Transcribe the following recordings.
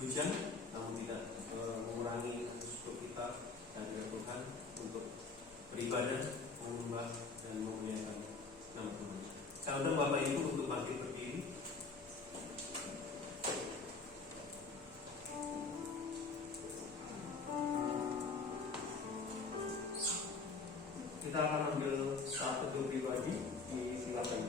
hujan, namun tidak mengurangi syukur kita dan Tuhan untuk beribadah, menyembah dan memuliakan nama Tuhan. Saya undang Bapak Ibu untuk bangkit berdiri. Kita akan ambil satu teduh pribadi, silakan.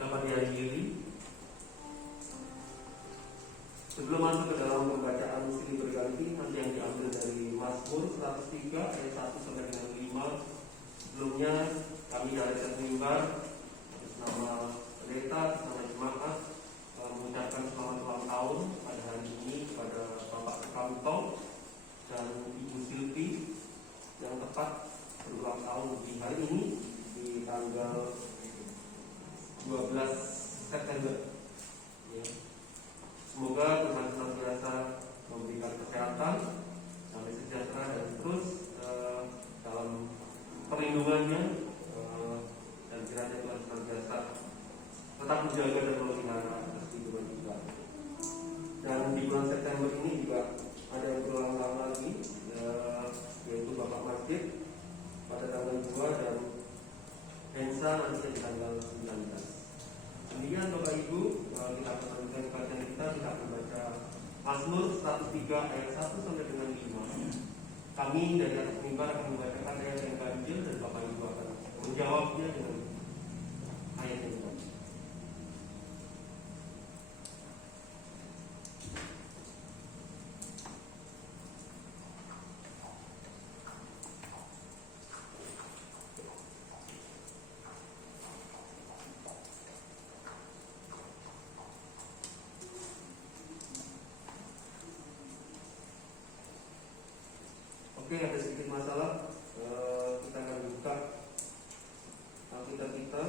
Dapat dihadiri. Sebelum masuk ke dalam pembacaan silih berganti nanti yang diambil dari Mazmur 103 ayat 1 sampai dengan 5. Sebelumnya kami dari mimbar atas nama pendeta, atas nama jemaat mengucapkan selamat ulang tahun pada hari ini kepada Bapak Sukamto dan Ibu Silvi yang tepat berulang tahun di hari ini di tanggal 12 September. Ya. Semoga Tuhan senantiasa memberikan kesehatan, damai sejahtera dan terus dalam perlindungannya dan kiranya Tuhan senantiasa tetap menjaga dan memelihara atas kehidupan kita. Dan di bulan September ini juga ada yang berulang tahun lagi, yaitu Bapak Masjid pada tanggal 2 dan Hensa nanti di tanggal 19. Kemudian Bapak Ibu, kita akan melanjutkan bacaan kita akan membaca Mazmur 103 ayat 1 sampai dengan 5. Kami dari atas mimbar akan membacakan ayat yang ganjil dan Bapak Ibu akan menjawabnya dengan ayat yang ganjil. Oke, ada sedikit masalah. Kita akan buka Alkitab kita.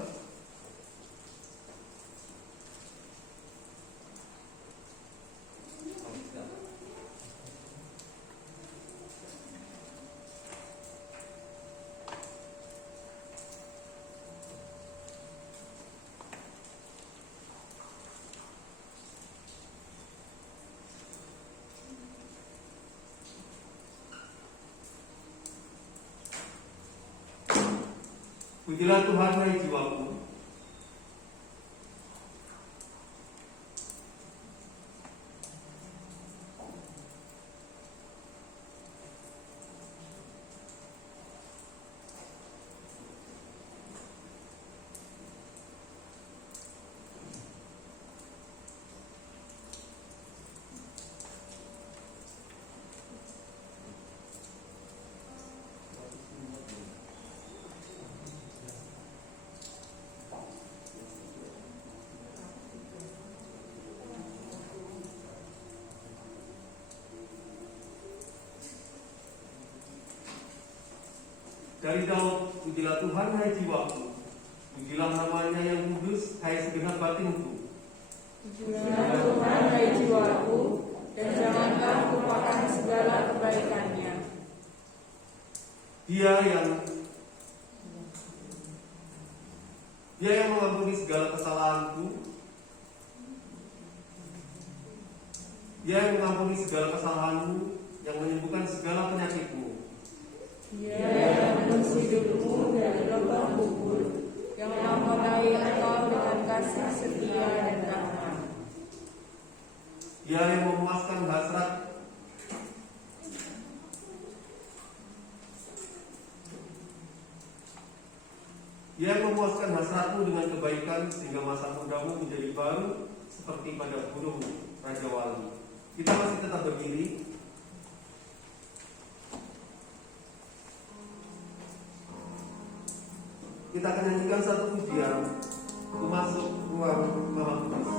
Pujilah Tuhan, hai jiwaku. Dari Daud, pujilah Tuhan, hai jiwaku. Pujilah namanya yang kudus, hai segenap batinku. Pujilah Tuhan, hai jiwaku, dan janganlah lupakan segala kebaikannya. Dia yang mengampuni segala kesalahanku. Dia yang mengampuni segala kesalahanmu, yang menyembuhkan segala penyakitmu. Dia yang mengusir hidupmu dari lubang kubur, yang memulai engkau dengan kasih setia dan rahmat. Dia yang memuaskan hasrat Dia yang memuaskan hasratmu dengan kebaikan sehingga masa mudamu menjadi baru seperti pada gunungmu. Raja Wali. Kita masih tetap berdiri. Kita akan nyanyikan satu pujian masuk ruang Maha Kudus.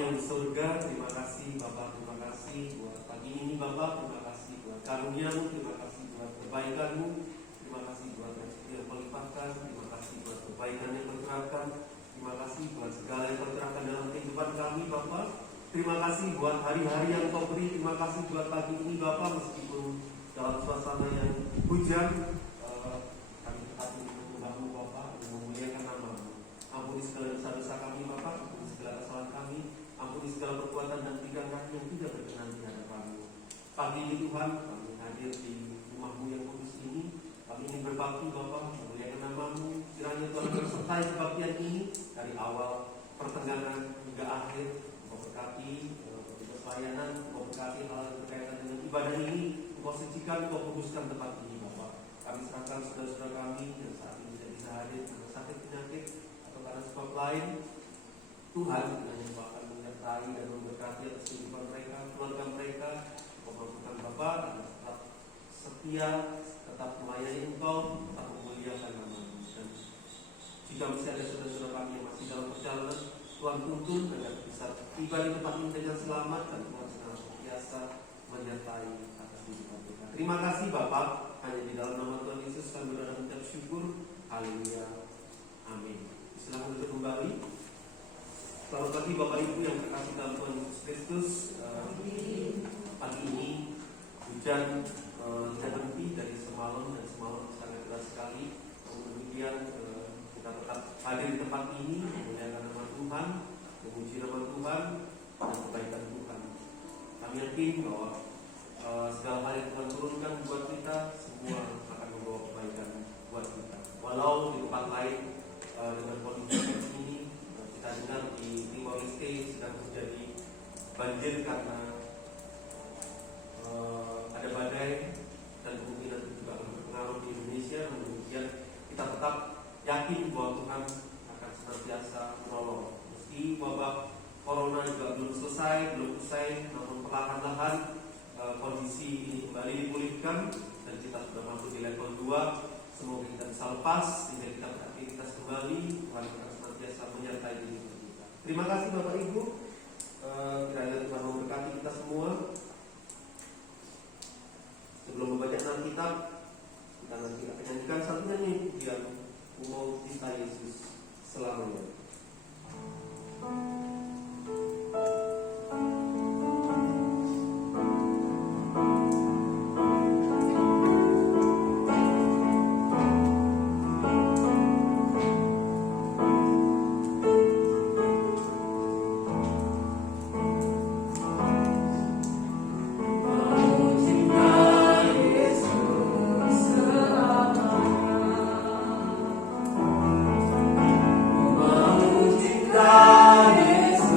yang di surga, terima kasih Bapak, terima kasih buat pagi ini Bapak, terima kasih buat karunia-Mu, terima kasih buat kebaikan-Mu, terima kasih buat rezeki yang Kau limpahkan, terima kasih buat kebaikan yang Kau curahkan, terima kasih buat segala yang Kau curahkan dalam kehidupan kami Bapak. Terima kasih buat hari-hari yang Kau beri, terima kasih buat pagi ini Bapak, meskipun dalam suasana yang hujan, kami tetap menyembah-Mu Bapak, dan memuliakan nama-Mu. Ampuni segala dosa-dosa berbakti Bapa, memuliakan nama-Mu. Kiranya Tuhan bersertai kebaktian ini dari awal pertengahan hingga akhir. Engkau berkati petugas pelayanan, Engkau berkati hal yang berkaitan dengan ibadah ini. Engkau sucikan, Engkau kuduskan tempat ini Bapa. Kami serahkan saudara-saudara kami yang saat ini tidak bisa hadir karena sakit penyakit atau karena sebab lain. Tuhan kiranya Engkau akan menyertai dan memberkati atas kehidupan mereka, keluarga mereka. Engkau mampukan Bapa dan tetap setia, tetap melayani Engkau, tetap memuliakan nama-Mu. Dan jika masih ada saudara-saudara kami yang masih dalam perjalanan, Tuhan tuntun agar bisa tiba di tempat ini dengan selamat dan Tuhan senantiasa menyertai atas kehidupan kita. Terima kasih Bapak, hanya di dalam nama Tuhan Yesus kami berdoa dan mengucap syukur. Haleluya. Amin. Silakan duduk kembali. Selamat pagi Bapak Ibu yang terkasih dalam Tuhan Yesus Kristus. Pagi ini hujan tidak berhenti dari semalam dan semalam sangat deras sekali. Kemudian kita tetap hadir di tempat ini memuliakan nama Tuhan, memuji nama Tuhan dan kebaikan Tuhan. Kami yakin bahwa segala hal yang Tuhan turunkan buat kita semua akan membawa kebaikan buat kita. Walau di tempat lain dengan kondisi seperti ini kita dengar di Timor Leste sedang terjadi banjir karena ada badai dan kemungkinan itu juga akan berpengaruh di Indonesia. Kemudian kita tetap yakin bahwa Tuhan akan senantiasa menolong. Meski wabah corona juga belum selesai, belum usai, namun perlahan-lahan kondisi ini kembali dipulihkan dan kita sudah masuk di level 2. Semoga kita bisa lepas sehingga kita beraktivitas kembali. Tuhan akan senantiasa menyertai diri kita. Terima kasih Bapak Ibu. Kiranya Tuhan memberkati kita semua. Sebelum membaca Alkitab, kita nanti akan nyanyikan satu nyanyi yang Umau Cinta Yesus selamanya. Yesus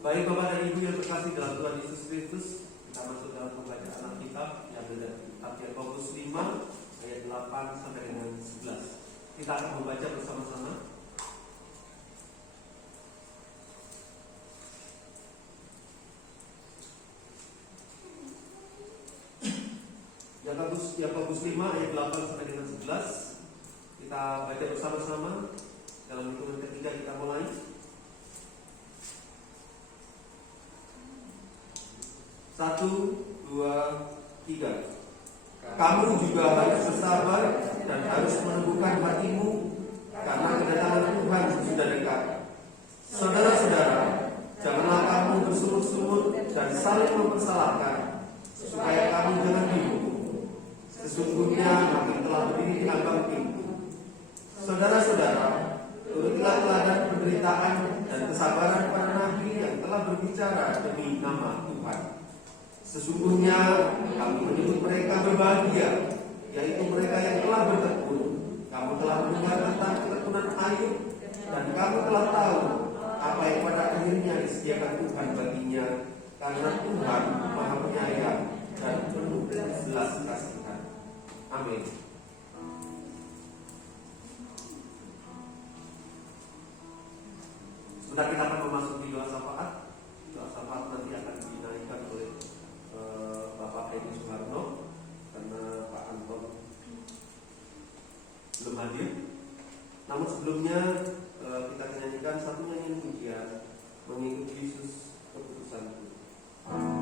Baik Bapak dan Ibu yang terkasih dalam Tuhan Yesus Kristus, kita masuk dalam pembacaan Alkitab yang dari kitab Yakobus 5 ayat 8 sampai dengan 11. Kita akan membaca bersama-sama. Yakobus 5 ayat 8 sampai dengan 11. Kita baca bersama-sama. Dalam hitungan ketiga kita mulai. 1, 2, 3. Kamu juga harus bersabar dan harus menumbuhkan hatimu karena kedatangan Tuhan sudah dekat. Saudara-saudara, janganlah kamu bersungut-sungut dan saling mempersalahkan, supaya kamu jangan dihukum. Sesungguhnya hakim telah berdiri di ambang pintu. Saudara-saudara, turutilah teladan penderitaan dan kesabaran para nabi yang telah berbicara demi nama Tuhan. Sesungguhnya kami menyebut mereka berbahagia, yaitu mereka yang telah bertekun. Kamu telah mendengar tentang ketekunan Ayub, dan kamu telah tahu apa yang pada akhirnya disediakan Tuhan baginya, karena Tuhan Maha Penyayang dan penuh belas kasihan. Amin. Sebentar kita akan memasuki doa syafaat. Doa syafaat nanti akan dinaikkan oleh Bapak Edi Soeharno karena Pak Anton belum hadir. Namun sebelumnya kita nyanyikan satu nyanyian pujian mengikut Yesus keputusanku. Yesus,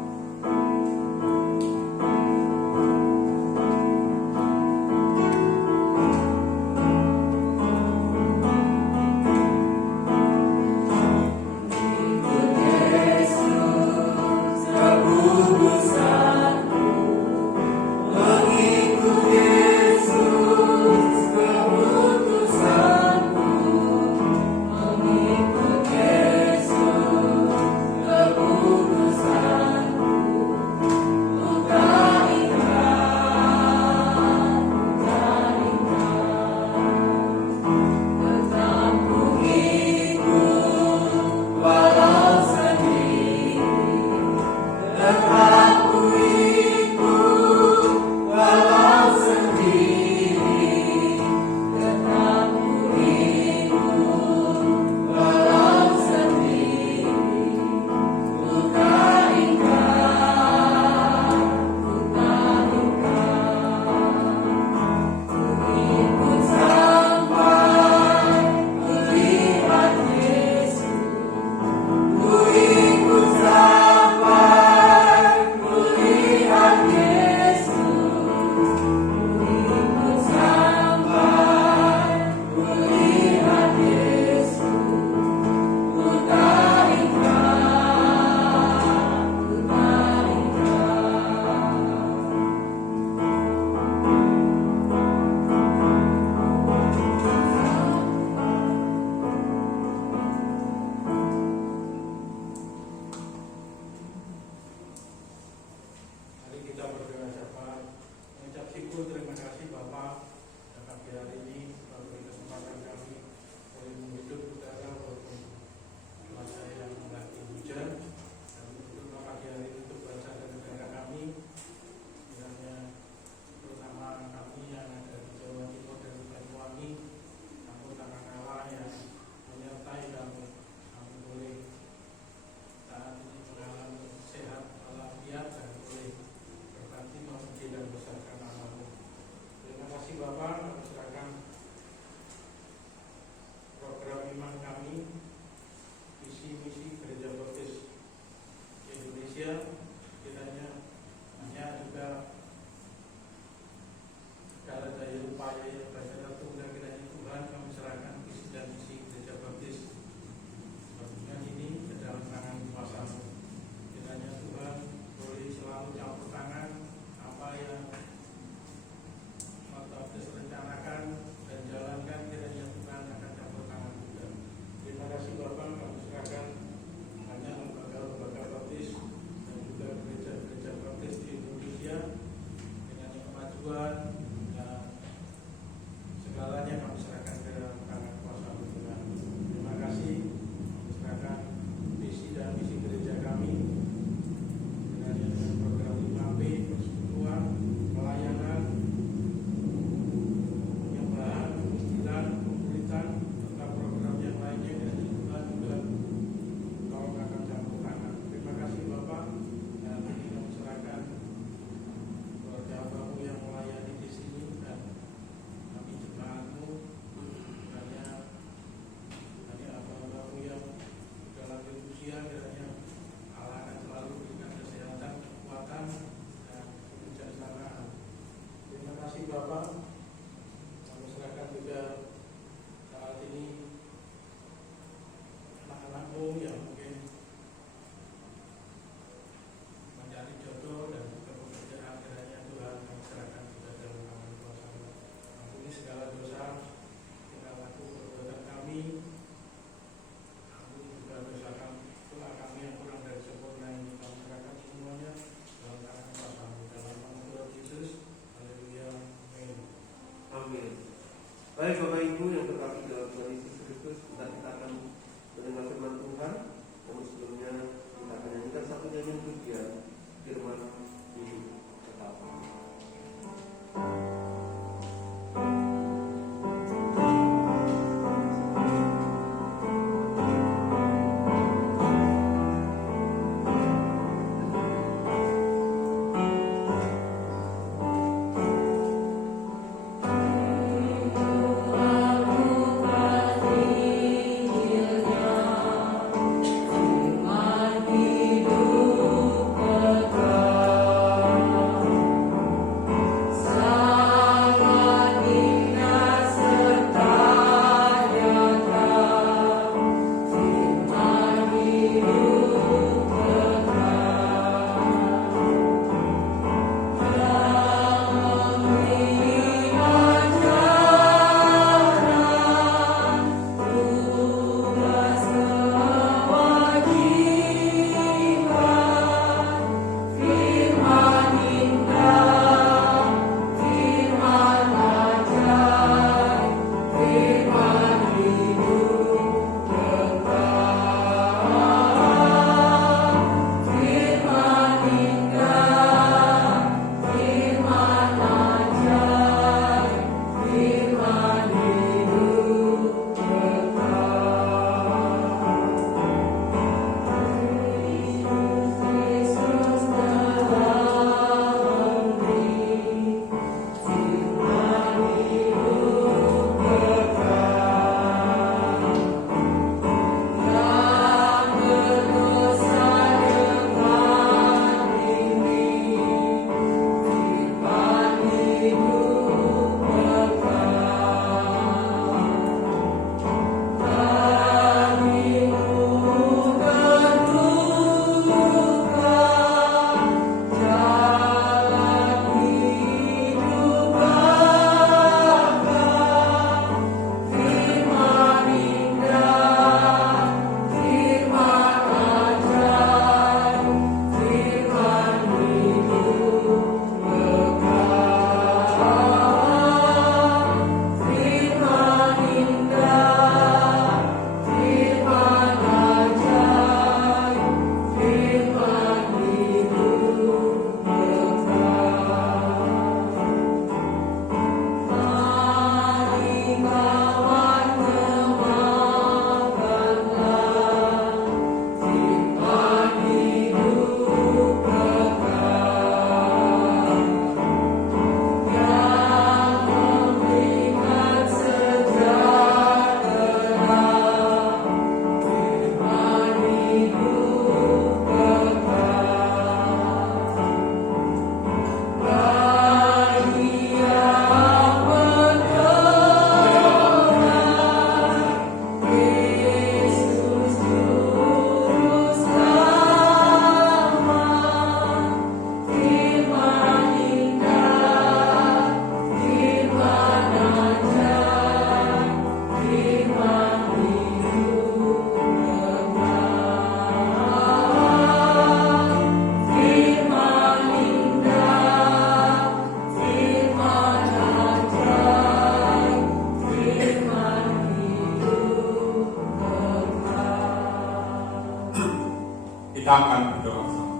Kita akan berdoa bersama.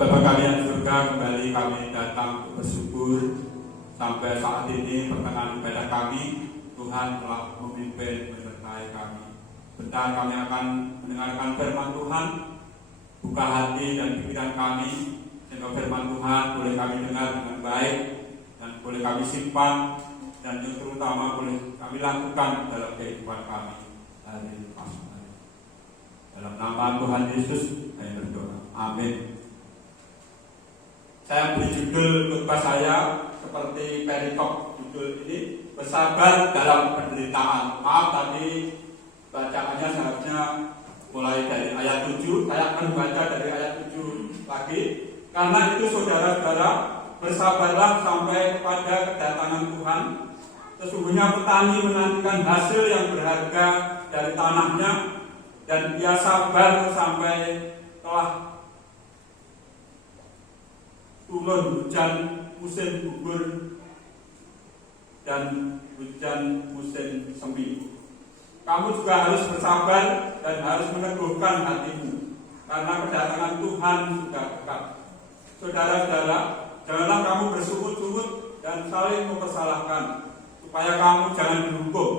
Bapa kami yang di surga, kembali kami datang untuk bersyukur sampai saat ini pertengahan ibadah kami. Tuhan telah memimpin menyertai kami. Bentar kami akan mendengarkan firman Tuhan. Buka hati dan pikiran kami sehingga firman Tuhan boleh kami dengar dengan baik dan boleh kami simpan, dan yang terutama boleh kami lakukan dalam kehidupan kami hari ini. Dalam nama Tuhan Yesus kami berdoa. Amin. Saya beri judul khotbah saya seperti perikop judul ini, bersabar dalam penderitaan. Maaf tadi bacaannya seharusnya mulai dari ayat 7, saya akan baca dari ayat 7 lagi. Karena itu saudara-saudara, bersabarlah sampai kepada kedatangan Tuhan. Sesungguhnya petani menantikan hasil yang berharga dari tanahnya, dan ia sabar sampai telah turun hujan musim gugur dan hujan musim semi. Kamu juga harus bersabar dan harus meneguhkan hatimu, karena kedatangan Tuhan sudah dekat. Saudara-saudara, janganlah kamu bersungut-sungut dan saling mempersalahkan, supaya kamu jangan dihukum,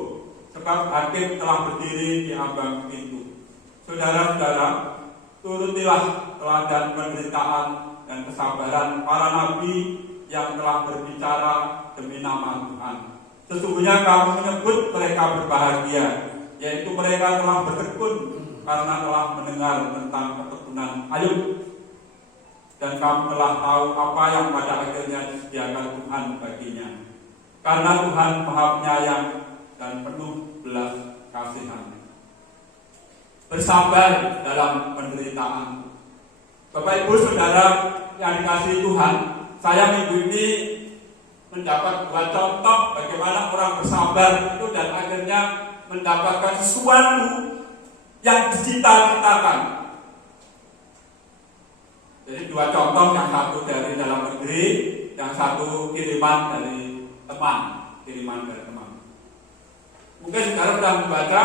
sebab hakim telah berdiri di ambang pintu. Saudara-saudara, turutilah teladan penderitaan dan kesabaran para nabi yang telah berbicara demi nama Tuhan. Sesungguhnya kamu menyebut mereka berbahagia, yaitu mereka telah bertekun karena telah mendengar tentang ketekunan Ayub, dan kamu telah tahu apa yang pada akhirnya disediakan Tuhan baginya. Karena Tuhan Maha Penyayang dan penuh belas kasihan. Bersabar dalam penderitaan. Bapak Ibu Saudara yang dikasihi Tuhan, saya minggu ini mendapat 2 contoh bagaimana orang bersabar itu dan akhirnya mendapatkan sesuatu yang dicita-citakan. Jadi 2 contoh, yang satu dari dalam negeri, yang satu kiriman dari teman. Mungkin saudara sudah membaca,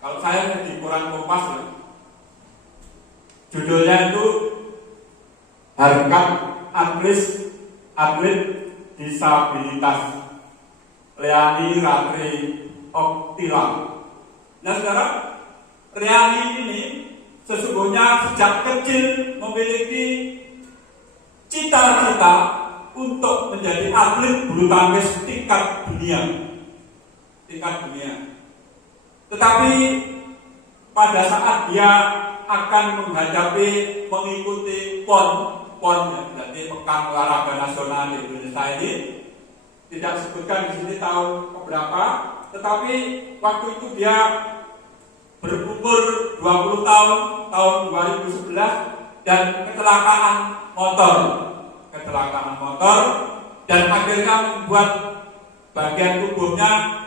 kalau saya di koran Kompas ya, judulnya itu Harkat Atlet Disabilitas Leani Ratri Oktila. Nah saudara, Leani ini sesungguhnya sejak kecil memiliki cita-cita untuk menjadi atlet bulu tangkis tingkat dunia. Tetapi pada saat dia akan mengikuti PON ya, berarti Pekan Olahraga Nasional di Indonesia ini, tidak disebutkan di sini tahun keberapa, tetapi waktu itu dia berumur 20 tahun 2011, dan kecelakaan motor, dan akhirnya membuat bagian tubuhnya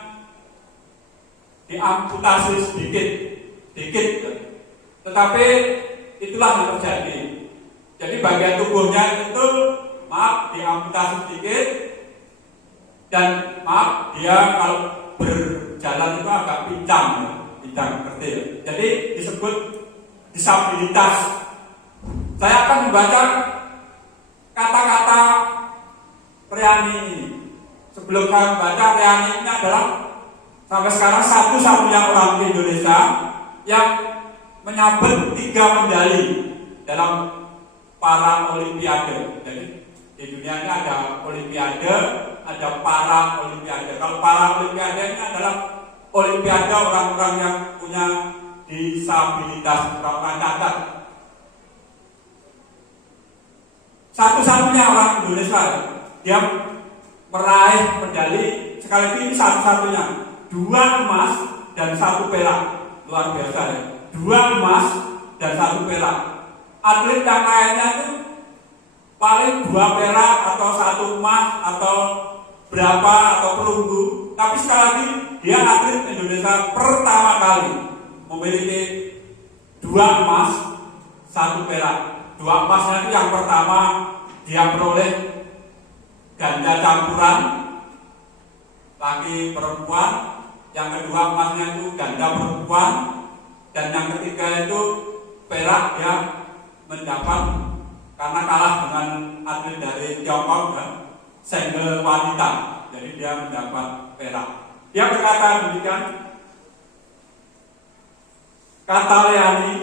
diamputasi sedikit. Tetapi itulah yang terjadi. Jadi bagian tubuhnya itu diamputasi sedikit, dan dia kalau berjalan itu agak pincang kecil. Jadi disebut disabilitas. Saya akan membaca kata-kata Riani ini. Sebelum saya membaca, Riani ini adalah sampai sekarang satu-satunya orang di Indonesia yang menyabet 3 medali dalam para olimpiade. Jadi di dunia ini ada olimpiade, ada para olimpiade. Kalau para olimpiade ini adalah olimpiade orang-orang yang punya disabilitas, orang cacat. Satu-satunya orang Indonesia dia meraih medali, sekali lagi ini satu-satunya, 2 emas dan 1 perak. Luar biasa ya, 2 emas dan 1 perak. Atlet yang lainnya itu paling 2 perak atau 1 emas atau berapa atau perunggu. Tapi sekali lagi dia atlet Indonesia pertama kali memiliki 2 emas 1 perak. 2 emasnya itu yang pertama dia peroleh ganda campuran laki perempuan, yang kedua emasnya itu ganda perempuan, dan yang ketiga itu perak dia mendapat karena kalah dengan atlet dari Tiongkok kan, single wanita, jadi dia mendapat perak. Dia berkata demikian, kata Leani,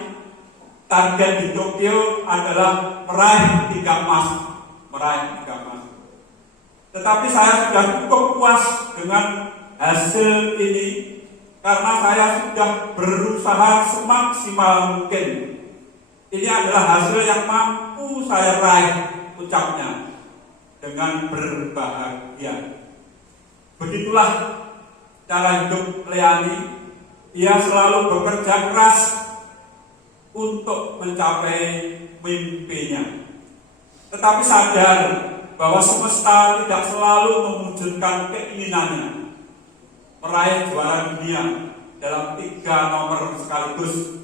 target di Tokyo adalah meraih 3 emas. Tetapi saya sudah cukup puas dengan hasil ini karena saya sudah berusaha semaksimal mungkin. Ini adalah hasil yang mampu saya raih, ucapnya dengan berbahagia. Begitulah cara hidup Leani. Ia selalu bekerja keras untuk mencapai mimpinya, tetapi sadar bahwa semesta tidak selalu mewujudkan keinginannya. Meraih juara dunia dalam 3 nomor sekaligus,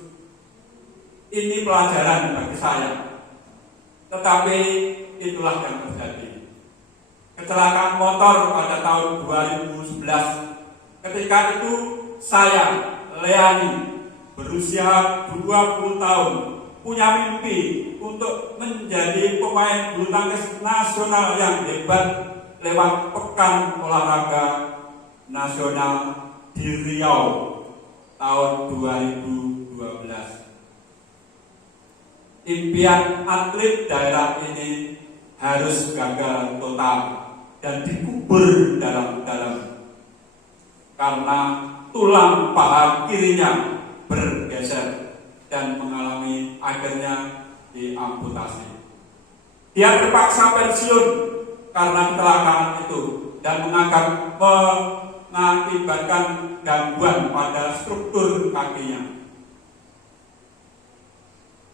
ini pelajaran bagi saya. Tetapi itulah yang terjadi. Kecelakaan motor pada tahun 2011. Ketika itu saya, Leani, berusia 20 tahun, punya mimpi untuk menjadi pemain bulu tangkis nasional yang hebat lewat Pekan Olahraga Nasional di Riau tahun 2012. Impian atlet daerah ini harus gagal total dan dikubur dalam-dalam karena tulang paha kirinya bergeser dan mengalami akhirnya diamputasi. Dia terpaksa pensiun karena kecelakaan itu dan mengakibatkan gangguan pada struktur kakinya.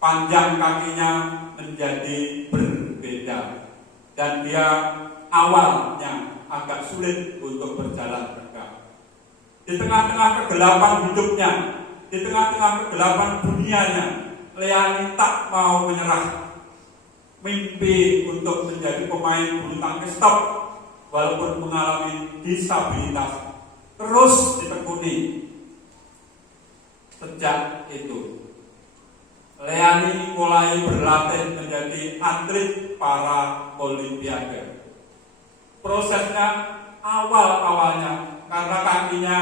Panjang kakinya menjadi berbeda dan dia awalnya agak sulit untuk berjalan tegak. Di tengah-tengah kegelapan hidupnya, di tengah-tengah kegelapan dunianya, Leani tak mau menyerah. Mimpi untuk menjadi pemain bulu tangkis top walaupun mengalami disabilitas terus ditekuni. Sejak itu Leani mulai berlatih menjadi atlet para olimpiade. Prosesnya awalnya karena kakinya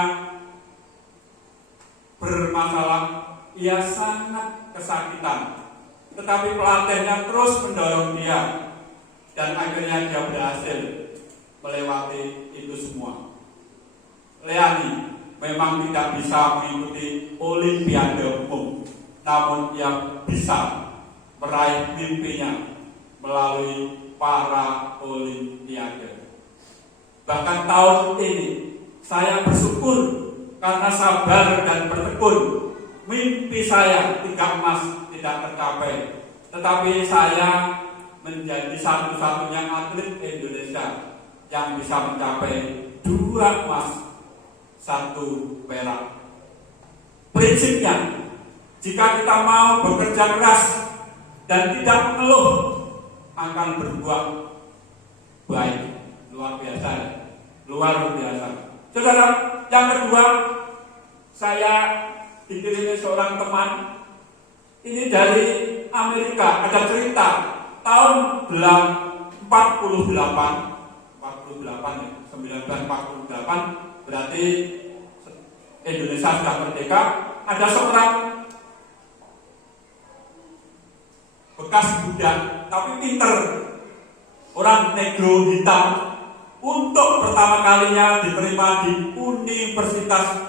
bermasalah, ia sangat kesakitan. Tetapi pelatihnya terus mendorong dia dan akhirnya dia berhasil melewati itu semua. Leani memang tidak bisa mengikuti olimpiade umum, namun ia bisa meraih mimpinya melalui para olimpiade. Bahkan tahun ini saya bersyukur karena sabar dan bertekun. Mimpi saya 3 emas tidak tercapai, tetapi saya menjadi satu-satunya atlet Indonesia yang bisa mencapai 2 emas, 1 perak. Prinsipnya, jika kita mau bekerja keras dan tidak mengeluh, akan berbuah baik. Luar biasa. Saudara, yang kedua, saya dikirimi seorang teman. Ini dari Amerika, ada cerita tahun 1948, berarti Indonesia sudah merdeka. Ada seorang bekas budak, tapi pinter, orang negro hitam, untuk pertama kalinya diterima di Universitas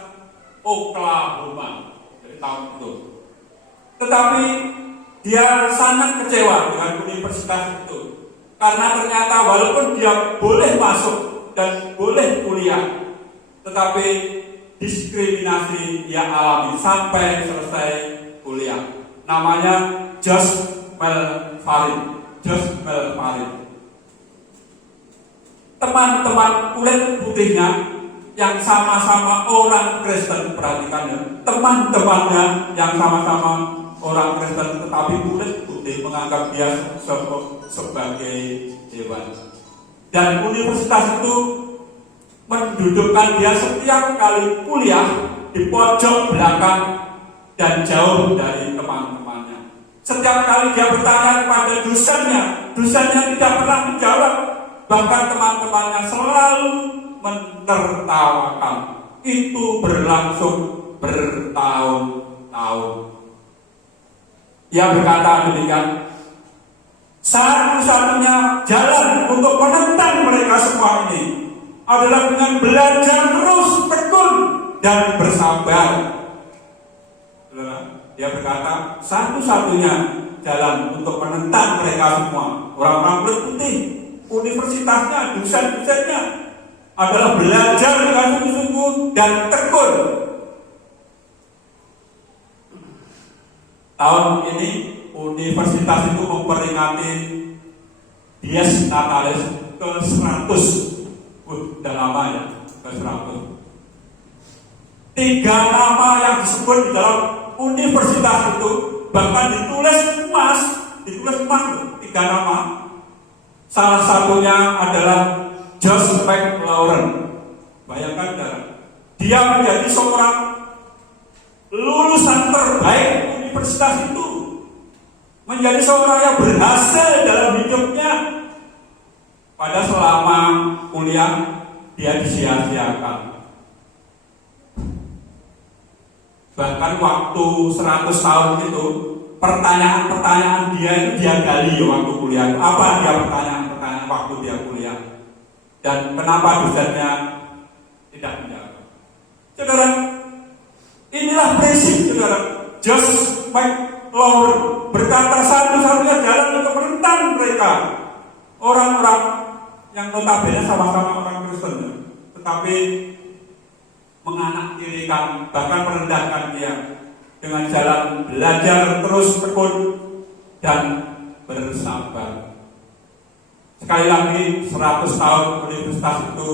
Oklahoma dari tahun itu. Tetapi dia sangat kecewa dengan universitas itu karena ternyata walaupun dia boleh masuk dan boleh kuliah, tetapi diskriminasi dia alami sampai selesai kuliah. Namanya Josh Melfarin. Teman-teman kulit putihnya yang sama-sama orang Kristen, perhatikan ya, teman-temannya yang sama-sama orang Kristen tetapi kulit putih menganggap dia sebagai dewan. Dan universitas itu mendudukkan dia setiap kali kuliah di pojok belakang dan jauh dari teman-temannya. Setiap kali dia bertanya kepada dosennya tidak pernah menjawab. Bahkan teman-temannya selalu menertawakan. Itu berlangsung bertahun-tahun. Ia berkata demikian, satu-satunya jalan untuk menentang mereka semua ini adalah dengan belajar terus tekun dan bersabar. Dia berkata, satu-satunya jalan untuk menentang mereka semua, orang-orang kulit putih, universitasnya, dosen-dosennya, adalah belajar dengan sungguh-sungguh dan tekun. Tahun ini universitas itu memperingati Dies Natalis ke-100. Udah lama ya, ke-100. 3 nama yang disebut di dalam universitas itu bahkan ditulis emas 3 nama. Salah satunya adalah George McLaurin. Bayangkan dia menjadi seorang lulusan terbaik universitas itu, menjadi seorang yang berhasil dalam hidupnya. Pada selama kuliah dia disia-siakan. Bahkan waktu 100 tahun itu, pertanyaan-pertanyaan dia itu dia gali waktu kuliah. Apa dia pertanyaan-pertanyaan waktu dia kuliah? Dan kenapa dosennya tidak menjawab? Saudara, inilah prinsip saudara. George McLaurin berkata satu-satunya jalan untuk menentang mereka, orang-orang yang notabene sama-sama orang Kristen, tetapi menganaktirikan, bahkan merendahkan dia dengan jalan belajar terus tekun dan bersabar. Sekali lagi, 100 tahun universitas itu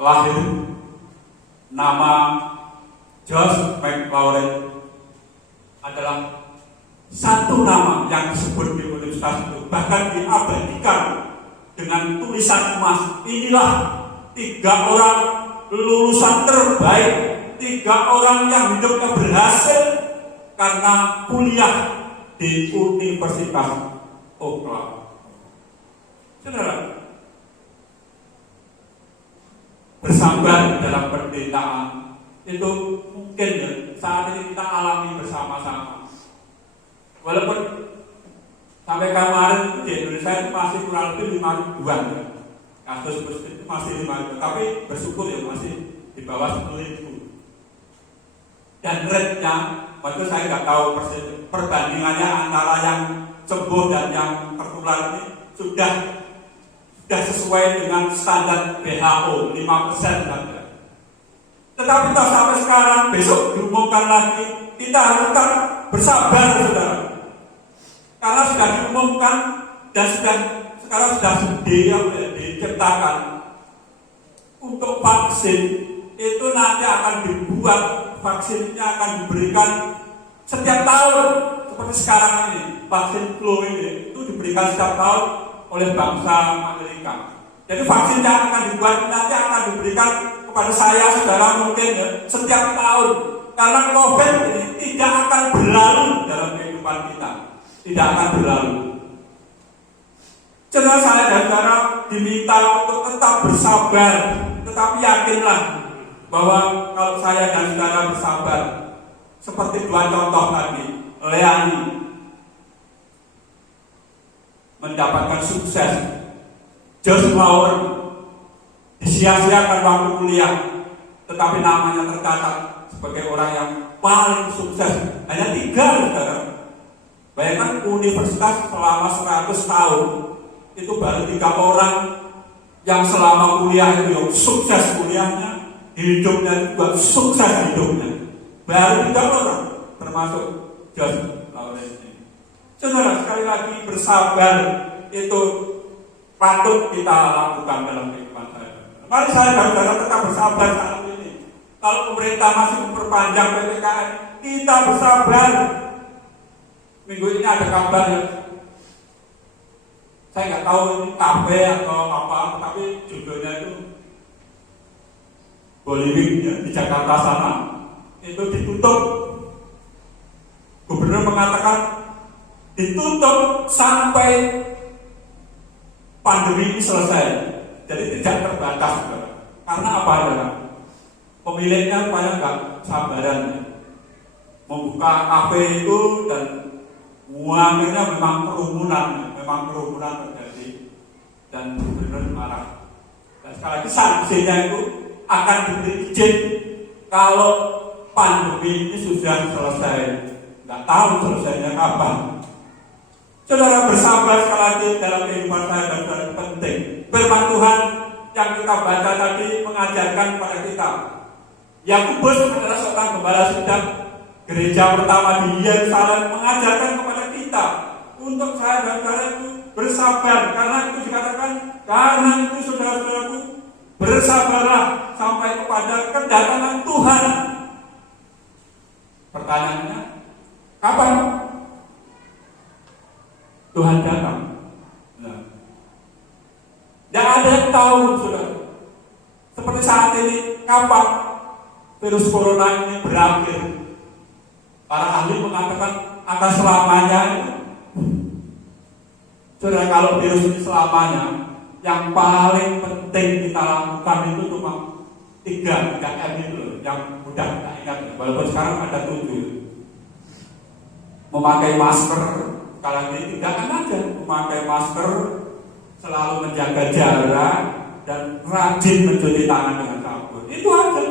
lahir. Nama George McLaurin adalah satu nama yang disebut di universitas itu, bahkan diabadikan dengan tulisan emas. Inilah 3 orang lulusan terbaik, 3 orang yang hidupnya berhasil karena kuliah di Universitas Oklahoma. Saudara, bersabar dalam penderitaan itu mungkin ya saat ini kita alami bersama-sama. Walaupun sampai kemarin di Indonesia itu masih kurang lebih 5 ribuan ya. Kasus positif itu masih 5 ribu, tapi bersyukur ya masih di bawah 10 ribu. Dan rate-nya, waktu saya nggak tahu persis perbandingannya antara yang sembuh dan yang tertular ini sudah sesuai dengan standar WHO 5% saja. Tetapi tak sampai sekarang, besok diumumkan lagi, kita harus tetap bersabar, saudara. Karena sudah diumumkan dan sekarang sudah diciptakan untuk vaksin itu nanti akan dibuat, vaksinnya akan diberikan setiap tahun seperti sekarang ini. Vaksin flu ini itu diberikan setiap tahun oleh bangsa Amerika. Jadi vaksinnya akan dibuat nanti akan diberikan kepada saya, saudara mungkin ya, setiap tahun. Karena COVID ini tidak akan berlalu dalam kehidupan kita, tidak akan berlalu. Saudara saya dan saudara diminta untuk tetap bersabar, tetapi yakinlah bahwa kalau saya dan saudara bersabar, seperti 2 contoh tadi, Leani mendapatkan sukses, George McLaurin disia-siakan waktu kuliah, tetapi namanya tercatat sebagai orang yang paling sukses. Hanya 3, saudara. Bayangkan universitas selama 100 tahun itu baru 3 orang yang selama kuliah itu yang sukses kuliahnya, hidupnya juga sukses hidupnya. Baru 3 orang, termasuk George McLaurin ini. Saudara, sekali lagi bersabar itu patut kita lakukan dalam kehidupan saya. Mari saya dan saudara tetap bersabar saat ini. Kalau pemerintah masih memperpanjang PPKM, kita bersabar. Minggu ini ada kabar ya, saya nggak tahu ini kafe atau apa, tapi judulnya itu Boliwing ya, di Jakarta sana itu ditutup. Gubernur mengatakan ditutup sampai pandemi ini selesai. Jadi tidak terbatas, saudara. Karena apa ya? Pemiliknya rupanya nggak sabaran ya. Membuka kafe itu dan akhirnya memang kerumunan terjadi dan gubernur marah. Dan sekali lagi sanksinya itu akan diberi izin kalau pandemi ini sudah selesai. Nggak tahu selesainya kapan. Saudara, bersabar sekali lagi dalam kehidupan saya dan saudara penting. Firman Tuhan yang kita baca tadi mengajarkan kepada kita. Yakobus adalah seorang gembala sidang gereja pertama di Yerusalem, mengajarkan kepada kita untuk saya dan saudara itu bersabar. Karena itu dikatakan, karena itu saudara-saudaraku, bersabarlah sampai kepada kedatangan Tuhan. Pertanyaannya, kapan Tuhan datang? Nah, tidak ada yang tahu, saudara. Seperti saat ini, kapan virus corona ini berakhir? Para ahli mengatakan akan selamanya. Saudara, kalau virus ini selamanya, yang paling penting kita lakukan itu cuma 3M itu loh, yang mudah kita ingat. Walaupun sekarang ada 7. Memakai masker, sekali ini tidak akan aja. Memakai masker, selalu menjaga jarak, dan rajin mencuci tangan dengan sabun. Itu aja.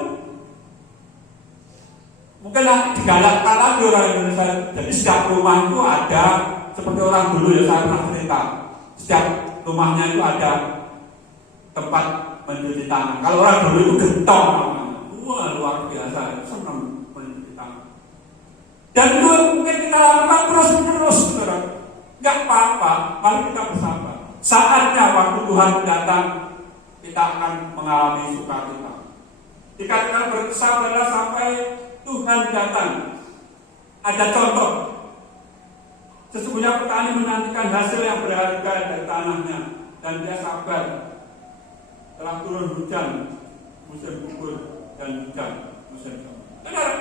Mungkin digalakkan lagi orang Indonesia. Jadi setiap rumah itu ada, seperti orang dulu ya, saya pernah cerita. Setiap rumahnya itu ada tempat mencuci tangan. Kalau orang dulu itu gentong namanya. Wah, luar biasa, senang mencuci tangan. Dan itu mungkin kita lakukan terus-menerus, saudara. Enggak apa-apa, mari kita bersabar. Saatnya waktu Tuhan datang, kita akan mengalami sukacita. Dikatakan bersabarlah sampai Tuhan datang. Ada contoh. Sesungguhnya petani menantikan hasil yang berharga dari tanahnya, dan dia sabar. Telah turun hujan, musim gugur, dan hujan, musim semi. Benar.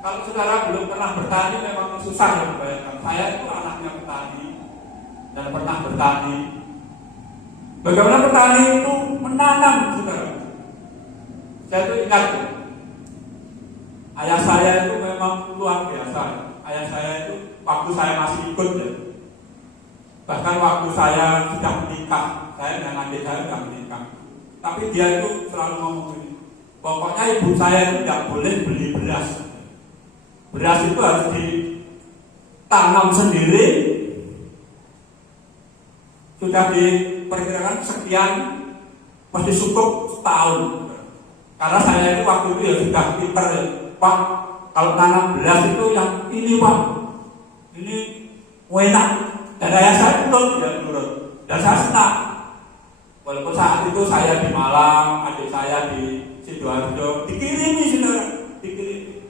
Kalau saudara belum pernah bertani, memang susah ya membayangkan. Saya itu anaknya petani dan pernah bertani. Bagaimana petani itu menanam, saudara? Saya itu ingat, ayah saya itu memang luar biasa. Ayah saya itu waktu saya masih ikut ya. Bahkan waktu saya sudah menikah, saya dengan adik saya sudah menikah. Tapi dia itu selalu ngomong ini, pokoknya ibu saya itu tidak boleh beli beras. Beras itu harus ditanam sendiri. Sudah diperkirakan sekian, pasti cukup setahun. Karena saya itu waktu itu ya sudah pinter ya. Pak, kalau tanam beras itu yang ini Pak, ini enak. Dan ayah saya turun, ya turun. Dan saya senang. Walaupun saat itu saya di Malang, adik saya di Sidoarjo, dikirimi saudara, dikirimi.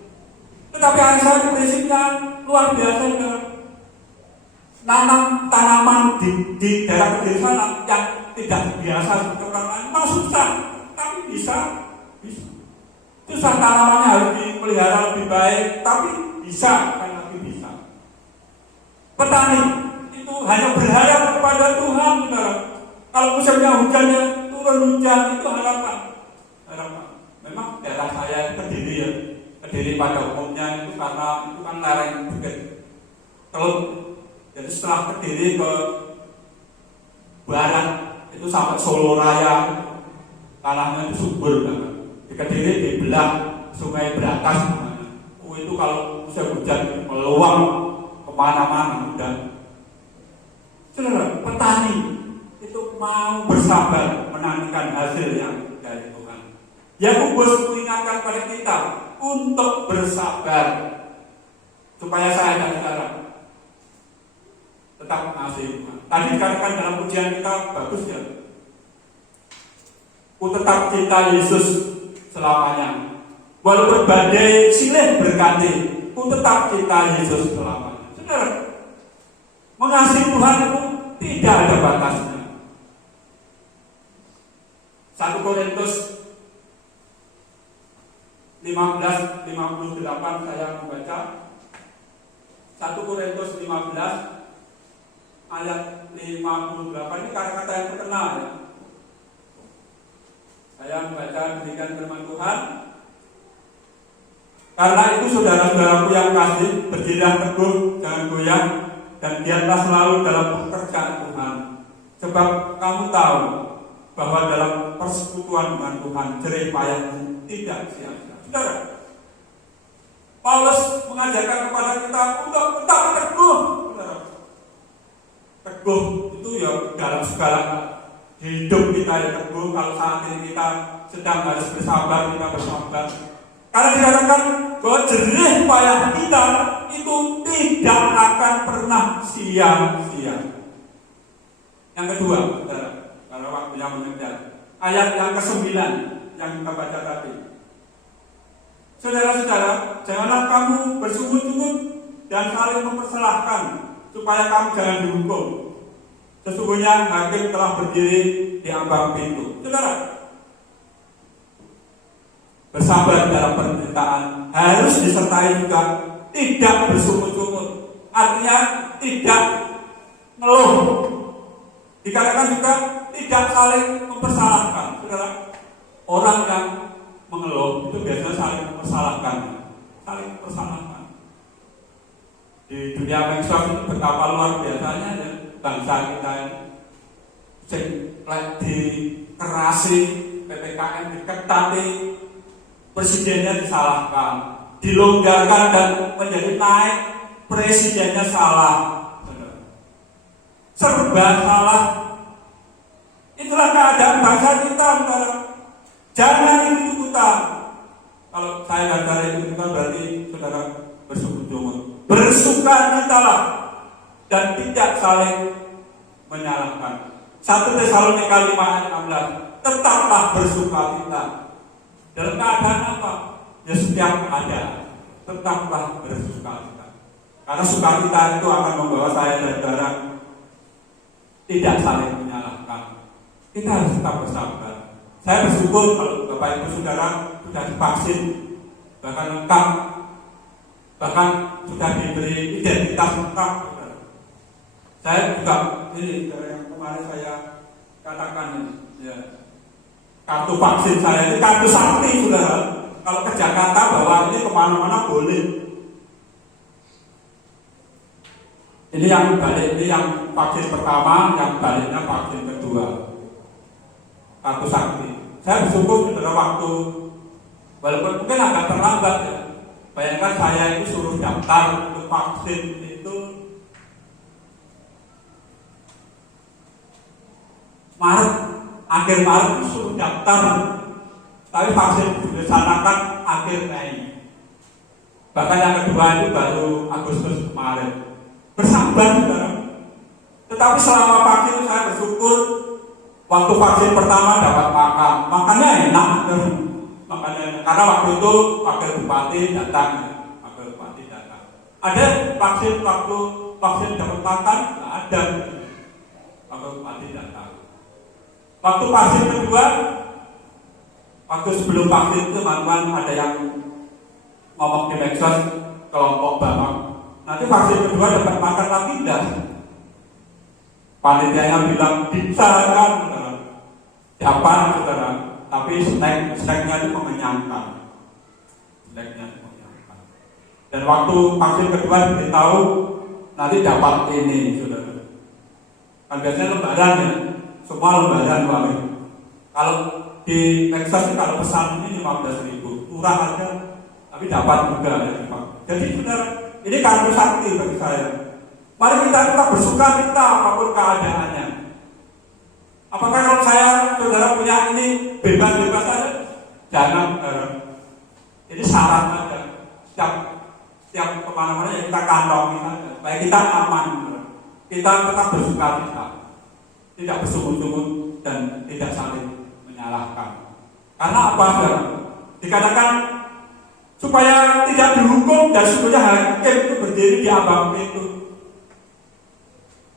Tetapi ayah saya itu prinsipnya luar biasa, saudara. Nanam tanaman di daerah pedesaan sana yang tidak biasa seperti orang lain, memang susah, tapi bisa. Susah, tanamannya harus dipelihara lebih baik, tapi bisa, kan lagi bisa. Petani itu hanya berharap kepada Tuhan, saudara. Kalau musimnya hujannya turun hujan, itu harapan. Memang daerah saya Kediri ya, Kediri pada umumnya itu karena itu kan lereng bukit Teluk. Jadi setelah Kediri ke barat itu sampai Solo Raya, tanahnya itu subur banget. Di Kediri dibelah Sungai Berantas. Itu kalau musim hujan meluap kemana-mana. Dan saudara, petani itu mau bersabar menantikan hasil yang dari Tuhan. Yakobus mengingatkan pada kita untuk bersabar supaya saya dan saudara tetap mengasihi Tuhan. Tadi dikatakan dalam pujian kita bagus ya. Ku tetap cinta Yesus selamanya. Walaupun badai silih berganti, ku tetap cinta Yesus selamanya. Saudara, mengasihi Tuhan itu tidak ada batasnya. 1 Korintus 15:58 saya membaca 1 Korintus 15 ayat 58. Ini kata-kata yang terkenal ya. Saya membaca demikian firman Tuhan. Karena itu saudara-saudaraku yang kasih, berdirilah teguh, jangan goyah, dan giatlah selalu dalam pekerjaan Tuhan. Sebab kamu tahu bahwa dalam persekutuan dengan Tuhan jerih payahmu tidak sia-sia. Saudara, Paulus mengajarkan kepada kita untuk tetap teguh. Saudara, teguh itu ya dalam segala hal. Hidup kita ya teguh. Kalau saat ini kita sedang harus bersabar, kita bersabar. Karena dikatakan bahwa jerih payah kita itu tidak akan pernah sia-sia. Yang kedua, saudara, karena waktunya mengejar, ayat yang ke-9 yang kita baca tadi. Saudara-saudara, janganlah kamu bersungut-sungut dan saling mempersalahkan, supaya kamu jangan dihukum. Sesungguhnya hakim telah berdiri di ambang pintu. Saudara, bersabar dalam penderitaan harus disertai juga tidak bersungut-sungut. Artinya tidak ngeluh. Dikatakan juga tidak saling mempersalahkan. Saudara, orang yang mengeluh itu biasanya saling mempersalahkan. Saling mempersalahkan. Di dunia medsos ini betapa luar biasanya ya, bangsa kita ini sing dikerasi, PPKM diketati, presidennya disalahkan, dilonggarkan dan menjadi naik, presidennya salah. Serba salah. Itulah keadaan bangsa kita, saudara. Jangan ikut-ikutan. Kalau saya kata ikut-ikutan berarti saudara bersungguh-sungguh. Bersukacitalah dan tidak saling menyalahkan. 1 Tesalonika 5 ayat 16. Tetaplah bersukacita. Dalam keadaan apa? Ya setiap ada. Tetaplah bersukacita. Karena sukacita itu akan membawa saya dan saudara tidak saling menyalahkan. Kita harus tetap bersabar. Saya bersyukur kalau Bapak Ibu Saudara sudah divaksin, bahkan lengkap, bahkan sudah diberi identitas lengkap. Saya juga ini dari yang kemarin saya katakan ini, ya, kartu vaksin saya ini kartu sakti, saudara. Kalau ke Jakarta bawa ini kemana-mana boleh. Ini yang balik, ini yang vaksin pertama, yang baliknya vaksin kedua. Kartu sakti. Saya bersyukur pada waktu, walaupun mungkin agak terlambat ya. Bayangkan saya itu suruh daftar untuk vaksin itu Maret, akhir Maret itu suruh daftar. Tapi vaksin dilaksanakan akhir Mei. Bahkan yang kedua itu baru Agustus kemarin. Bersabar, saudara. Tetapi selama vaksin saya bersyukur. Waktu vaksin pertama dapat makan, makannya enak, makannya enak. Karena waktu itu wakil bupati datang, wakil bupati datang. Ada vaksin waktu vaksin dapat makan, nggak ada. Wakil bupati datang. Waktu vaksin kedua, waktu sebelum vaksin itu teman-teman ada yang ngomong di medsos kelompok Bambang. Nanti vaksin kedua dapat makan lagi enggak? Panitianya bilang bisa kan, dapat saudara. Tapi snacknya itu mengenyangkan. Dan waktu vaksin kedua diberitahu nanti dapat ini, saudara. Kan biasanya lembaran ya, semua lembaran kami. Kalau di Texas kalau pesan ini 15.000, murah aja, tapi dapat juga ya. Jadi saudara, ini kartu sakti bagi saya. Mari kita tetap bersuka-cita apapun keadaannya. Apakah kalau saya, saudara punya ini bebas-bebas saja? Jangan, ini syarat aja. Setiap kemana-mana ya kita kantongi saja. Supaya kita aman. Kita tetap bersuka-cita. Tidak bersungut-sungut dan tidak saling menyalahkan. Karena apa, saudara? Dikatakan supaya tidak dihukum dan supaya hakim itu berdiri di ambang pintu.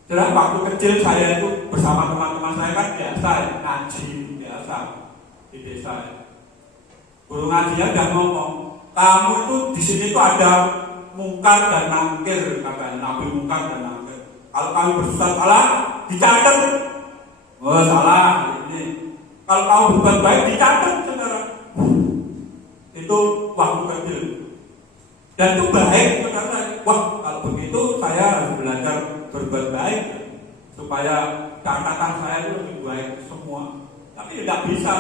Dalam waktu kecil saya itu bersama teman-teman saya kan biasa ngaji biasa di desa. Guru ngajinya udah ngomong, kamu itu di sini tuh ada mungkar dan nangkir, katanya Nabi mungkar dan nangkir. Kalau kamu berbuat salah, dicatat. Oh salah ini. Kalau kamu berbuat baik, dicatat, saudara. Itu waktu kecil. Dan itu baik, saudara. Wah, kalau begitu saya harus belajar berbuat baik supaya catatan saya itu lebih baik semua. Tapi tidak bisa.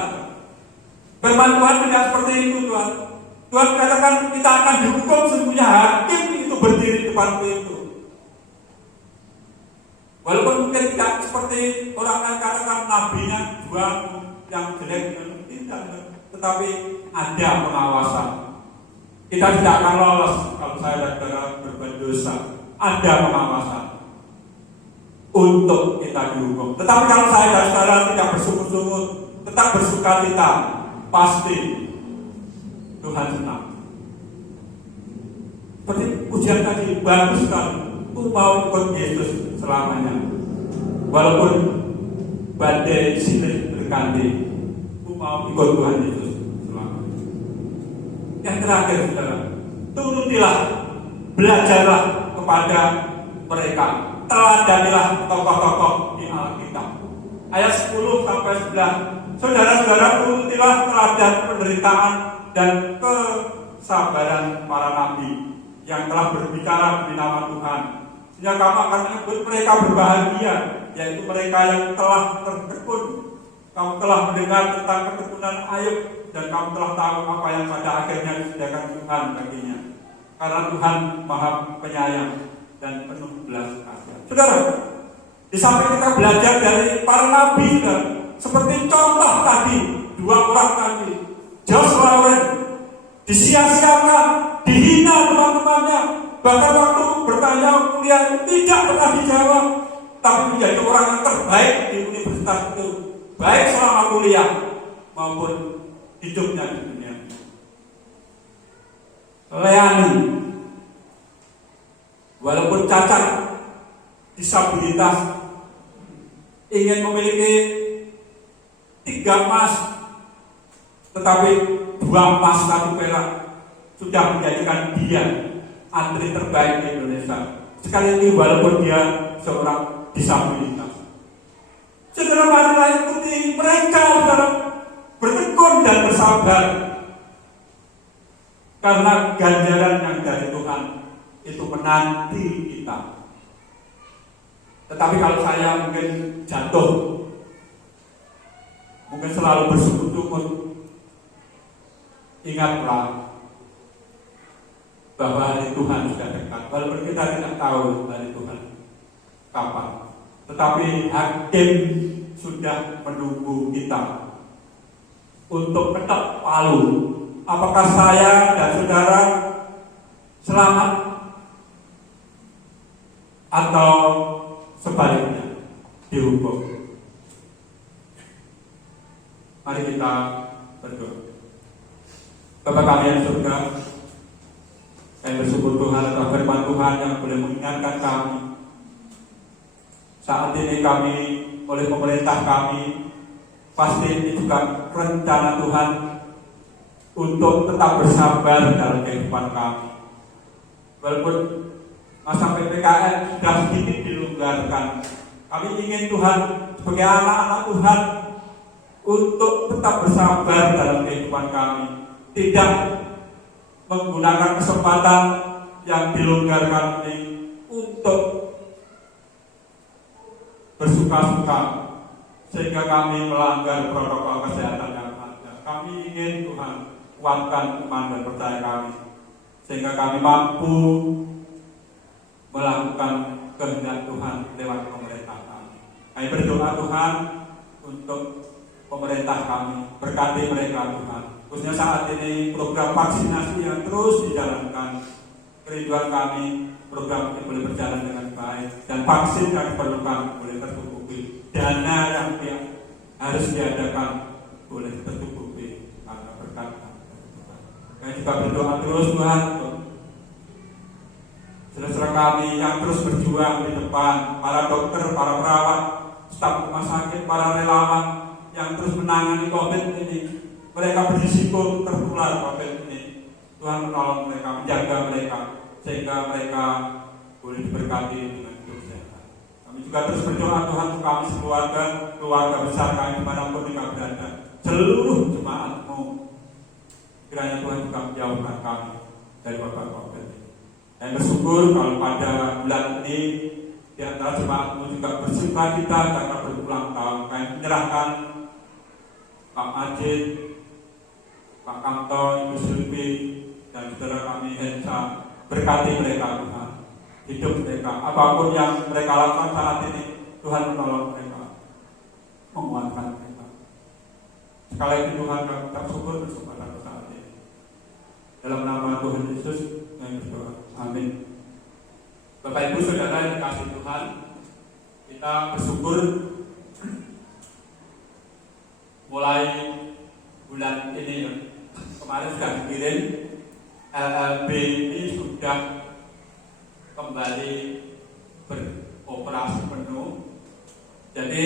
Firman Tuhan tidak seperti itu, Tuhan. Tuhan katakan kita akan dihukum sesungguhnya hakim itu berdiri di depan pintu. Walaupun mungkin tidak seperti orang yang katakan nabinya jual yang jelek, tidak, tetapi ada pengawasan. Kita tidak akan lolos kalau saya dan saudara berbuat dosa. Ada pengawasan untuk kita dihukum. Tetapi kalau saya dan saudara tidak bersungut-sungut, tetap bersukacita, pasti Tuhan senang. Seperti ujian tadi, bagus sekali. Aku mau ikut Yesus selamanya. Walaupun badai silih berganti, aku mau ikut Tuhan Yesus selamanya. Yang terakhir, saudara, turutilah, belajarlah kepada mereka, teladanilah tokoh-tokoh di Alkitab. Ayat 10 sampai 11. Saudara-saudara, turutilah teladan penderitaan dan kesabaran para nabi yang telah berbicara di nama Tuhan. Sehingga kamu akan menyebut mereka berbahagia, yaitu mereka yang telah tertekun. Kamu telah mendengar tentang ketekunan Ayub dan kamu telah tahu apa yang pada akhirnya disediakan Tuhan baginya. Karena Tuhan Maha Penyayang dan penuh belas kasihan. Saudara, di samping kita belajar dari para nabi, saudara, seperti contoh tadi, 2 orang tadi, Josh Lawen disia-siakan, dihina teman-temannya, bahkan waktu bertanya kuliah tidak pernah dijawab, tapi menjadi orang yang terbaik di universitas itu, baik selama kuliah maupun hidupnya di dunia. Leani, walaupun cacat, disabilitas, ingin memiliki 3 emas, tetapi 2 emas 1 perak sudah menjadikan dia atlet terbaik di Indonesia. Sekali ini walaupun dia seorang disabilitas. Saudara, marilah ikuti mereka, saudara, bertekun dan bersabar, karena ganjaran yang dari Tuhan itu menanti kita. Tetapi kalau saya mungkin jatuh, mungkin selalu bersyukur-syukur, ingatlah bahwa hari Tuhan sudah dekat. Walaupun kita tidak tahu hari Tuhan kapan, tetapi hakim sudah menunggu kita untuk ketok palu. Apakah saya dan saudara selamat atau sebaliknya dihukum? Mari kita berdoa. Bapa kami yang surga, kami bersyukur Tuhan atas firman Tuhan yang boleh mengingatkan kami. Saat ini kami oleh pemerintah kami, pasti ini juga rencana Tuhan untuk tetap bersabar dalam kehidupan kami. Walaupun masa PPKM sudah sedikit dilonggarkan, kami ingin Tuhan sebagai anak-anak Tuhan untuk tetap bersabar dalam kehidupan kami, tidak menggunakan kesempatan yang dilonggarkan ini untuk bersuka-suka sehingga kami melanggar protokol kesehatan yang ada. Kami ingin Tuhan kuatkan iman dan percaya kami sehingga kami mampu melakukan kehendak Tuhan lewat pemerintah kami. Kami berdoa Tuhan untuk pemerintah kami, berkati mereka Tuhan. Khususnya saat ini program vaksinasi yang terus dijalankan, kerinduan kami program ini boleh berjalan dengan baik dan vaksin yang diperlukan boleh tercukupi, dana yang harus diadakan boleh tercukupi karena berkat. Kami juga berdoa terus Tuhan untuk saudara kami yang terus berjuang di depan, para dokter, para perawat, staf rumah sakit, para relawan yang terus menangani COVID ini. mereka berisiko tertular COVID ini. Tuhan menolong mereka, menjaga mereka, sehingga mereka boleh diberkati dengan hidup sehat. Kami juga terus berdoa Tuhan untuk kami sekeluarga, keluarga besar kami dimanapun mereka berada, seluruh jemaat-Mu. Kiranya Tuhan juga menjauhkan kami dari wabah COVID. Dan bersyukur kalau pada bulan ini di antara jemaat-Mu juga bersuka kita karena berulang tahun. Kami menyerahkan Pak Majid, Pak Kamto, Ibu Sylvi, dan saudara kami Hensa. Berkati mereka Tuhan, hidup mereka, apapun yang mereka lakukan saat ini, Tuhan menolong mereka, menguatkan mereka. Sekali lagi Tuhan kami bersyukur kesempatan saat ini. Dalam nama Tuhan Yesus kami berdoa. Amin. Bapak Ibu Saudara yang dikasihi Tuhan, kita bersyukur mulai bulan ini kemarin sudah dikirim LLB ini sudah kembali beroperasi penuh. Jadi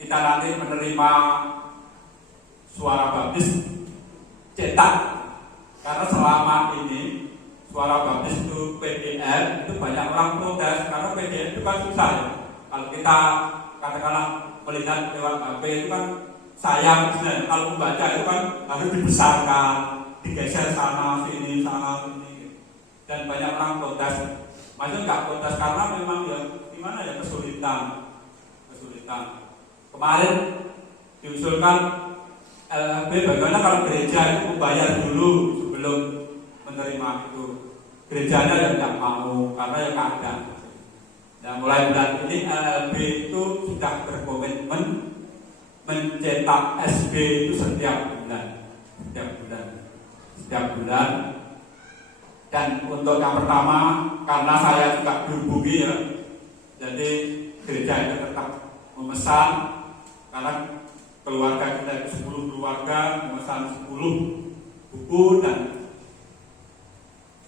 kita nanti menerima suara baptis cetak, karena selama ini suara baptis itu PDF itu banyak orang protes karena PDF itu kan susah ya. Kalau kita katakanlah melihat lewat HP itu kan sayang sebenarnya. Kalau membaca itu kan harus dibesarkan, digeser sana sini, dan banyak orang protes. Maksudnya nggak protes karena memang ya gimana ya, kesulitan. Kemarin diusulkan LLB bagaimana kalau gereja itu membayar dulu sebelum menerima itu. Gerejanya yang tidak mau karena yang ada. Dan mulai bulan ini LLB itu sudah berkomitmen mencetak SB itu setiap bulan. Dan untuk yang pertama, karena saya juga dihubungi ya, jadi gereja itu tetap memesan, karena keluarga kita itu 10 keluarga memesan 10 buku dan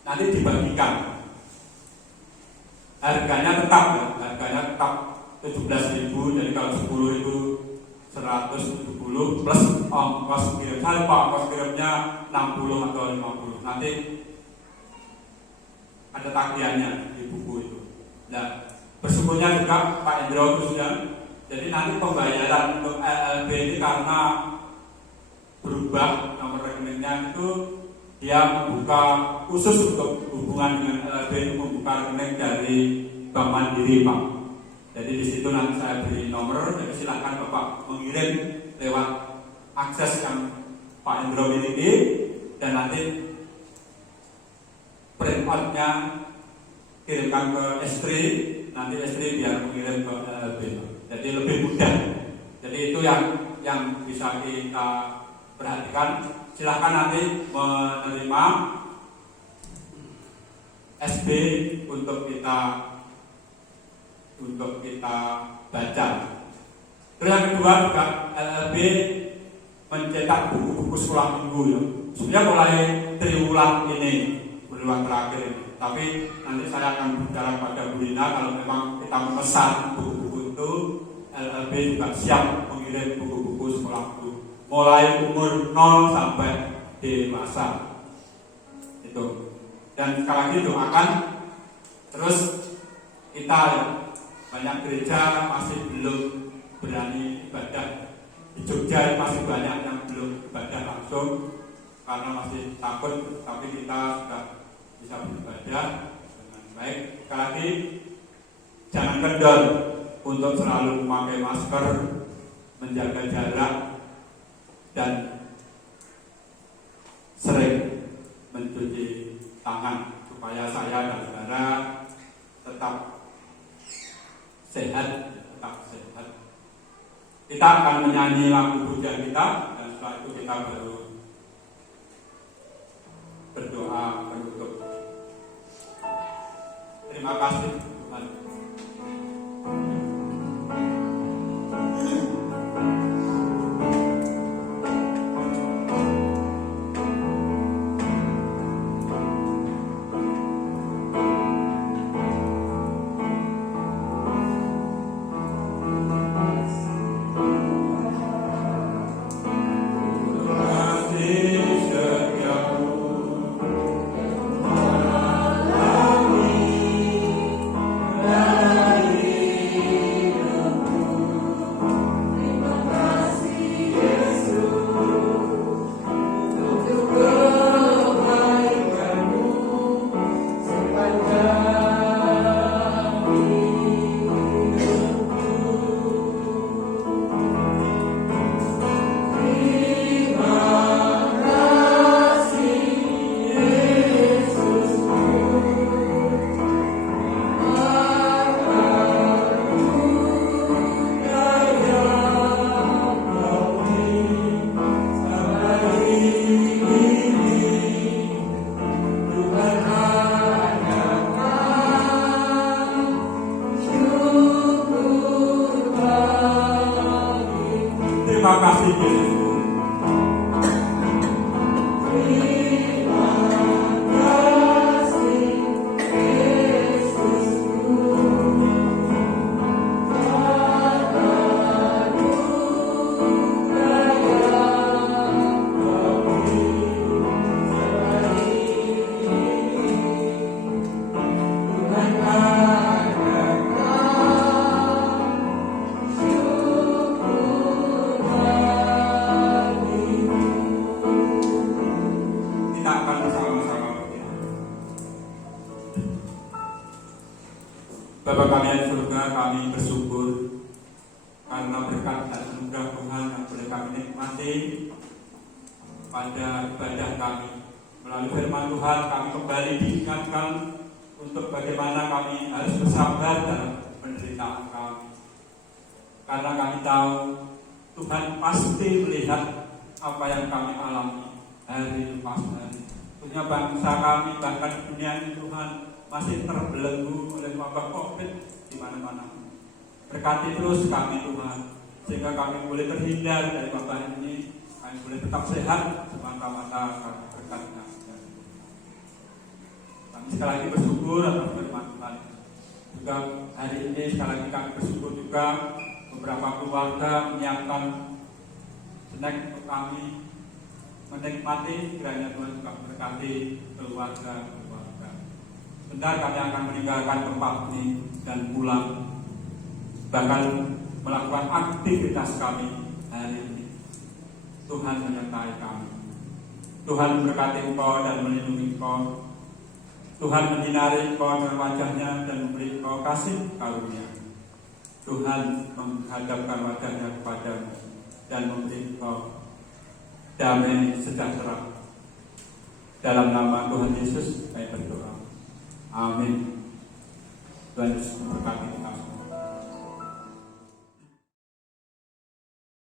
nanti dibagikan. Harganya tetap 17.000, jadi kalau 10 itu 170 plus ongkos kirim. Saya lupa ongkos kirimnya 60 atau 50. Nanti ada tagihannya di buku itu. Nah, bersyukurnya juga Pak Indro khususnya. Jadi nanti pembayaran untuk LLB ini karena berubah nomor rekeningnya itu, dia membuka khusus untuk hubungan dengan LLB itu, membuka rekening dari Bank Mandiri, Pak. Jadi di situ nanti saya beri nomor, jadi silakan Bapak mengirim lewat akses yang Pak Indro miliki, dan nanti print out-nya kirimkan ke istri, nanti istri biar mengirim ke LLB. Jadi lebih mudah. Jadi itu yang bisa kita perhatikan. Silakan nanti menerima SB untuk kita baca. Terus yang kedua juga LLB mencetak buku-buku sekolah minggu ya. Sebenarnya mulai triwulan ini, bulan terakhir ini. Tapi nanti saya akan bicara pada Bu Rina, kalau memang kita memesan buku-buku itu, LLB juga siap mengirim buku-buku sekolah minggu mulai umur 0 sampai dewasa itu. Dan sekali lagi doakan terus kita ya, banyak gereja masih belum berani ibadah. Di Jogja masih banyak yang belum ibadah langsung karena masih takut, tapi kita sudah bisa beribadah dengan baik. Sekali lagi jangan kendor untuk selalu memakai masker, menjaga jarak, dan sering mencuci tangan supaya saya dan saudara tetap sehat. Kita akan menyanyi lagu pujian kita, dan setelah itu kita baru berdoa penutup. Terima kasih Tuhan. Tuhan kasih Yesusku. Kita akan bersama-sama berdoa. Bapa kami yang di surga, kami bersyukur karena berkat dan anugerah Tuhan yang boleh kami nikmati pada ibadah kami. Melalui firman Tuhan kami kembali diingatkan untuk bagaimana kami harus bersabar dalam penderitaan kami. Karena kami tahu Tuhan pasti melihat apa yang kami alami hari lepas hari. Punya bangsa kami bahkan dunia ini Tuhan masih terbelenggu oleh wabah COVID di mana-mana. Berkati terus kami Tuhan, sehingga kami boleh terhindar dari wabah ini, kami boleh tetap sehat semata-mata karena berkat-Nya. Kami sekali lagi bersyukur atas firman Tuhan. Juga hari ini sekali lagi kami bersyukur juga beberapa keluarga menyiapkan snack untuk kami menikmati, kiranya Tuhan juga berkati keluarga. Benar kami akan meninggalkan tempat ini dan pulang, bahkan melakukan aktivitas kami hari ini. Tuhan menyertai kami. Tuhan memberkati engkau dan melindungi engkau. Tuhan menyinari engkau dengan wajah-Nya dan memberi engkau kasih karunia. Tuhan menghadapkan wajah-Nya kepadamu dan memberi engkau damai sejahtera. Dalam nama Tuhan Yesus kami berdoa. Amin. Tuhan Yesus memberkati kita.